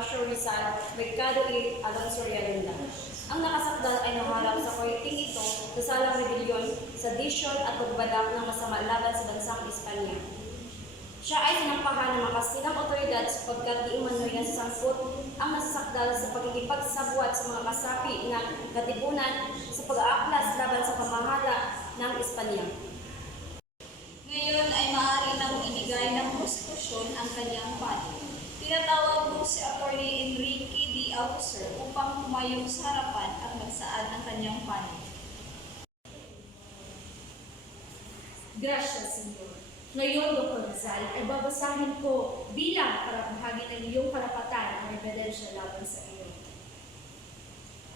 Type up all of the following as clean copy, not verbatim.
Bonifacio Rizal, Mercado A. Alonso Realunda. Ang nakasakdal ay naharap sa koyting ito sa salang rebelyon, sedisyon at pagbadak ng masama laban sa bansang Espanya. Siya ay sinampahan ng makasilang otoridad sapagkat di umano'y nasasangkot ang nasasakdal sa pagkikipagsabwat sa mga kasapi ng katipunan sa pag-aaklas laban sa pamahala ng Espanya. Ngayon ay maaari nang inigay ng konstitusyon ang kanyang panig. Tinatawag mo si Attorney Enrique D. Auser upang tumayo sa harapan at magsaad ng kanyang panig. Gracias, Senyor. Ngayon, Dr. Rizal, ay babasahin ko bilang bahagi ng iyong karapatan ang ebidensya laban sa iyo.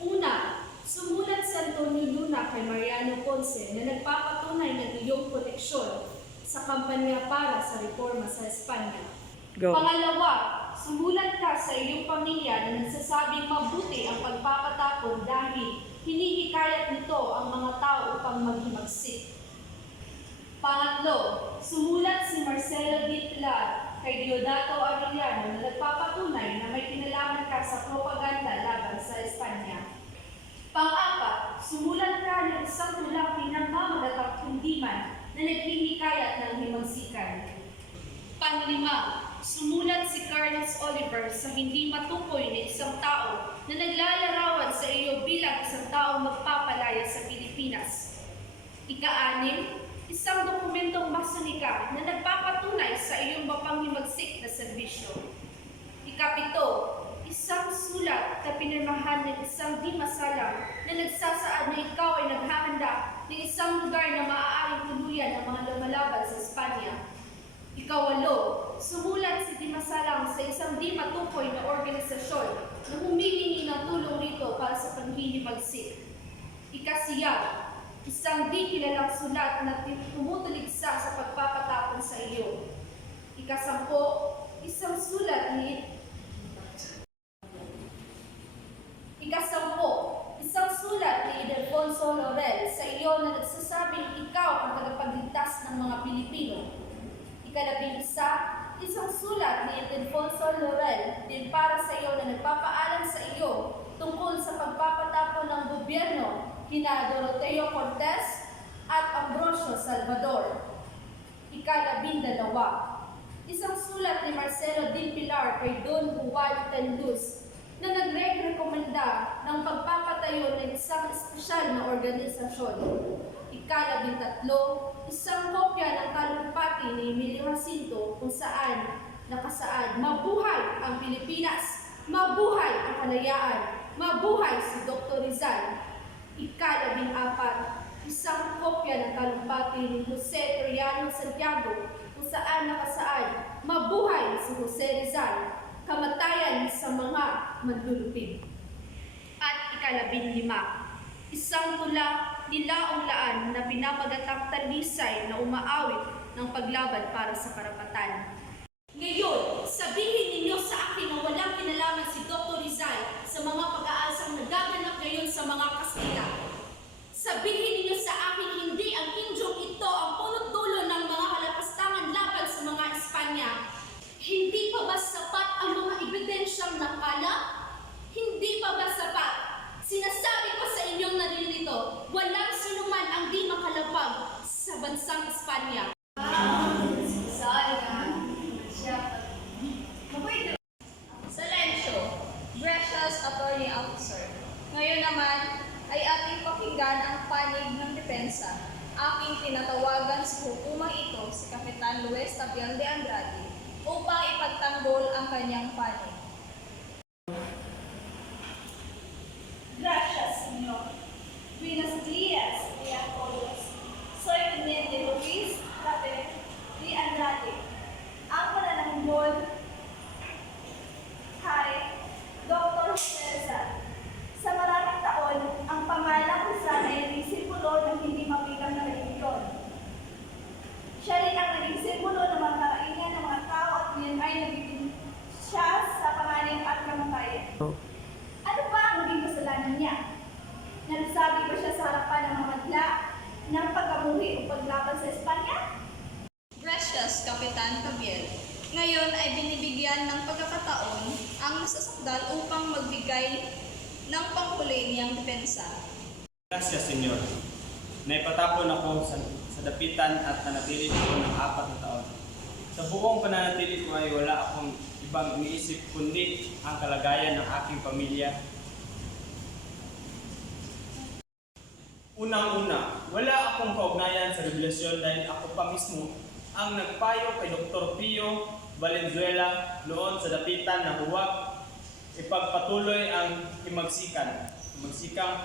Una, sumulat si Antonio Luna kay Mariano Ponce na nagpapatunay ng iyong koneksyon sa kampanya para sa reforma sa Espanya. Pangalawa, sumulat ka sa iyong pamilya na nagsasabing mabuti ang pagpapatapon dahil hinihikayat nito ang mga tao upang maghimagsik. Pangatlo, sumulat si Marcelo D. Pilar kay Diodato Arellano na nagpapatunay na may kinalaman ka sa propaganda laban sa Espanya. Pang-apat, sumulat ka ng isang tulang pinagmamagatang kundiman na naghihikayat ng himagsikan. Panglima, sumulat si Carlos Oliver sa hindi matukoy na isang tao na naglalarawan sa iyo bilang isang taong magpapalaya sa Pilipinas. Ika-anim, isang dokumentong masonika na nagpapatunay sa iyong mapanghimagsik na serbisyo. Ika-pito, isang sulat na pinirmahan ng isang di masalang na nagsasaad na ikaw ay naghahanda ng isang lugar na maaaring tuluyan ng mga lumalaban sa Espanya. Ika-walo, sumulat si di masalang sa isang di matukoy na organisasyon na humihingi ng tulong rito para sa panghihimagsi. Ika-siyam, isang di kilalang sulat na tumutuligsa sa pagpapatapon sa iyo. Ika-sampo, isang sulat ni Ildefonso Laurel sa iyo na nagsasabing ikaw ang tagapagligtas ng mga Pilipino. Ika-11, isang sulat ni Ildefonso Laurel din para sa iyo na nagpapaalam sa iyo tungkol sa pagpapatapon ng gobyerno kina Doroteo Cortes at Ambrosio Salvador. Ika-12, isang sulat ni Marcelo D. Pilar kay Don Juan Tenduz na nagre-rekomenda ng pagpapatayo ng isang espesyal na organisasyon. Ika-13, isang kopya ng talumpati ni Emilio Jacinto kung saan nakasaad, "Mabuhay ang Pilipinas! Mabuhay ang kalayaan! Mabuhay si Dr. Rizal!" Ika-14, isang kopya ng talumpati ni Jose Toriano Santiago kung saan nakasaad, "Mabuhay si Jose Rizal! Kamatayan sa mga manlulupig." At ika-15, isang tula ni Laong Laan na pinamagatang talisay na umaawit ng paglaban para sa karapatan. Ngayon, sabihin ninyo sa akin na walang kinalaman si Dr. Rizal sa mga pag-aasang nagaganap ngayon sa mga Kastila. Sabihin ninyo sa akin hindi ang Indyong ito ang punot-dulo ng mga halapastangan laban sa mga Espanya. Hindi pa ba sapat ang mga ebidensyang nakala? Hindi pa ba sapat? Sinasabi ko sa inyong naririto, walang sinuman ang di makalapag sa bansang Espanya. Silencio, gracious Attorney Auser. Ngayon naman ay ating pakinggan ang panig ng depensa. Aking tinatawagan sa hukumang ito si Kapitan Luis Tapial de Andrade upang ipagtanggol ang kanyang panig. Gracias, Señor. Buenos días, días todos. Soy Teniente Luis Tapial de Andrade. Ang manananggol kay Dr. Rizal. Sa maraming taon, ang pangalang Rizal ay naging simbolo ng hindi mapigang na relihiyon. Siya rin ang naging simbolo ng mga karaingan ng mga tao at ngayon ay nagiging siya sa pangalan at kamatayan. Ano ba ang naging kasalanan niya? Nagsabi ba siya sa harapan ng mga madla ng pagkabuhi o paglaban sa Espanya? Gracious Kapitan Tapial, ngayon ay binibigyan ng pagkakataon ang nasasakdal upang magbigay ng panghuli niyang depensa. Gracias, Senyor. Naipatapon ako sa dapitan at nanatili ko ng 4 na taon. Sa buong pananatili ko ay wala akong ibang iniisip kundi ang kalagayan ng aking pamilya. Unang-una, wala akong kaugnayan sa revelasyon dahil ako pa mismo ang nagpayo kay Dr. Pio Valenzuela noon sa dapitan na huwag ipagpatuloy ang himagsikang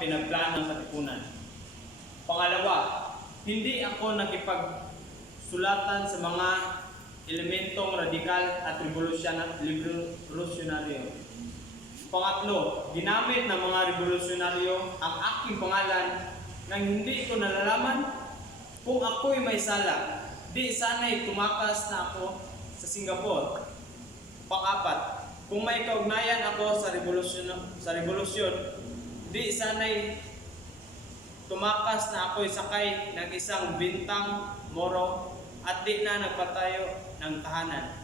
pinagplanong katipunan. Pangalawa, hindi ako nakipagsulatan sa mga elementong radikal at revolusyonaryo. Pangatlo, ginamit ng mga revolusyonaryo ang aking pangalan nang hindi ko nalalaman kung ako'y may sala. Di sana'y tumakas na ako sa Singapore. Pang-apat, kung may kaugnayan ako sa revolusyon, di sana'y tumakas na ako'y sakay ng isang bintang moro at di na nagpatayo ng tahanan.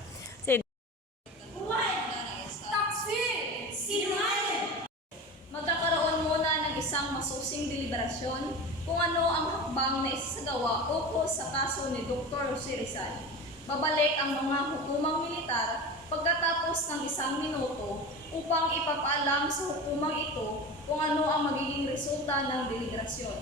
Magkakaroon muna ng isang masusing deliberasyon kung ano ang hakbang na isasagawa ukol sa kaso ni Dr. Jose Rizal. Babalik ang mga hukumang militar pagkatapos ng 1 minuto upang ipapaalam sa hukumang ito kung ano ang magiging resulta ng deliberasyon.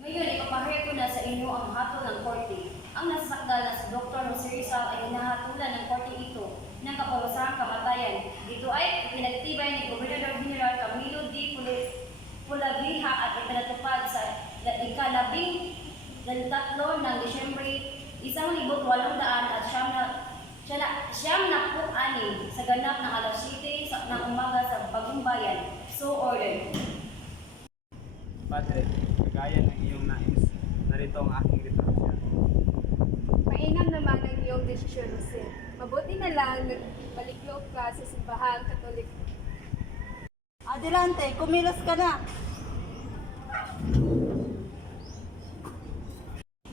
Ngayon, ipapahayag ko na sa inyo ang hatol ng korte. Ang nasasakdal na si Dr. Jose Rizal ay hinahatulan ng korte ito ng kaparusahang kamatayan. Ito ay pinagtibay ni Gobernador General Camilo D. Pulavija at ipinatupad sa ika-13 ng Disyembre 1800 at siyam na po sa ganap ng alas 7 ng umaga sa Bagong Bayan. So ordered. Padre, kagaya ng iyong nais, narito ang aking resolusyon. Mainam naman ang iyong desisyon, Jose. Mabuti na lang nagbalikyok ka sa simbahan Katolik. Adelante, kumilos ka na.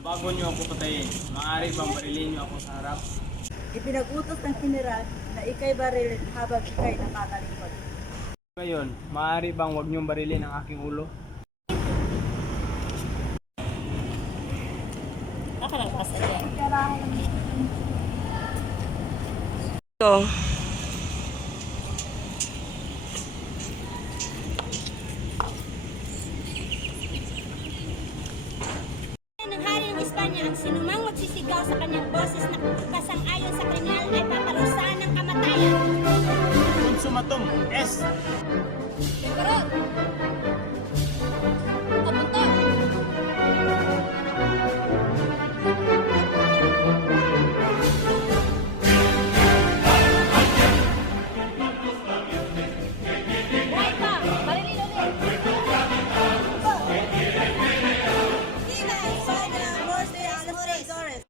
Bago niyo ako patayin, maaari bang barilin niyo ako sa harap? Ipinag-utos ng general na ikay baril habang ikay nakatalikod. Ngayon, maaari bang wag niyong barilin ang aking ulo? Ng hari ng Espanya ang sinumang magsisigaw sa kanyang boses na kasang-ayon sa kriminal ay paparusahan ng kamatayan. Consumatum est! Emperor!